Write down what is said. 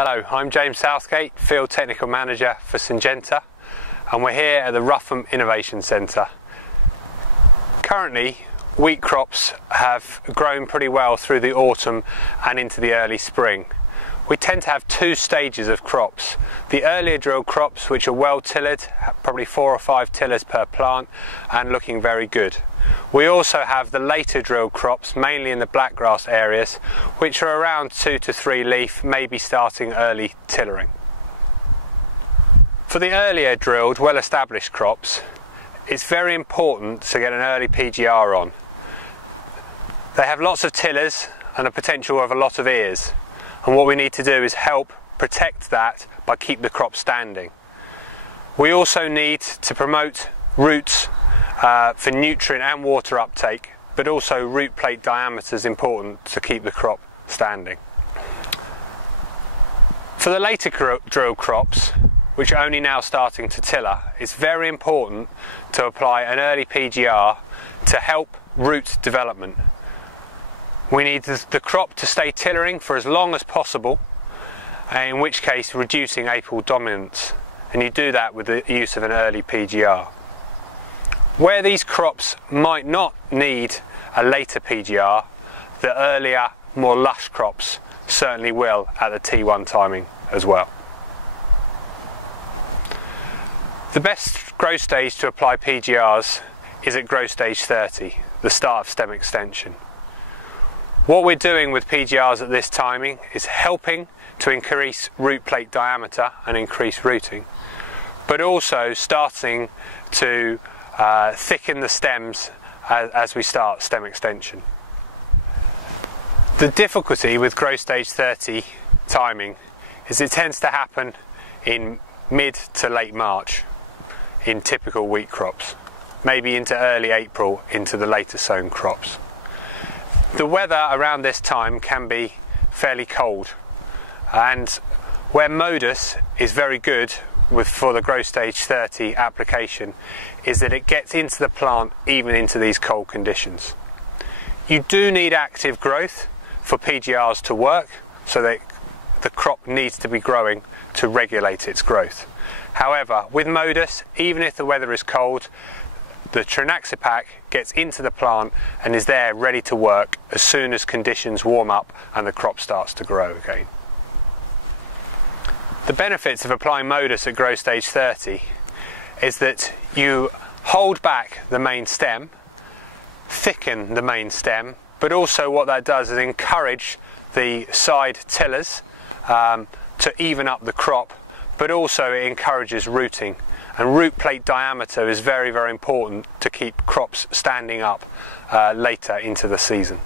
Hello, I'm James Southgate, Field Technical Manager for Syngenta, and we're here at the Rougham Innovation Centre. Currently, wheat crops have grown pretty well through the autumn and into the early spring. We tend to have two stages of crops. The earlier drilled crops, which are well tillered, probably 4 or 5 tillers per plant and looking very good. We also have the later drilled crops, mainly in the blackgrass areas, which are around 2 to 3 leaf, maybe starting early tillering. For the earlier drilled, well-established crops, it's very important to get an early PGR on. They have lots of tillers and a potential of a lot of ears, and what we need to do is help protect that by keep the crop standing. We also need to promote roots for nutrient and water uptake, but also root plate diameter is important to keep the crop standing. For the later drilled crops, which are only now starting to tiller, it's very important to apply an early PGR to help root development. We need the crop to stay tillering for as long as possible, in which case reducing apical dominance, and you do that with the use of an early PGR. Where these crops might not need a later PGR, the earlier, more lush crops certainly will at the T1 timing as well. The best growth stage to apply PGRs is at growth stage 30, the start of stem extension. What we're doing with PGRs at this timing is helping to increase root plate diameter and increase rooting, but also starting to thicken the stems as we start stem extension. The difficulty with growth stage 30 timing is it tends to happen in mid to late March in typical wheat crops, maybe into early April into the later sown crops. The weather around this time can be fairly cold, and where MODDUS is very good for the growth stage 30 application is that it gets into the plant even into these cold conditions. You do need active growth for PGRs to work, so that the crop needs to be growing to regulate its growth. However, with MODDUS, even if the weather is cold, the Trinaxapac gets into the plant and is there ready to work as soon as conditions warm up and the crop starts to grow again. The benefits of applying MODDUS at growth stage 30 is that you hold back the main stem, thicken the main stem, but also what that does is encourage the side tillers to even up the crop, but also it encourages rooting. And root plate diameter is very, very important to keep crops standing up later into the season.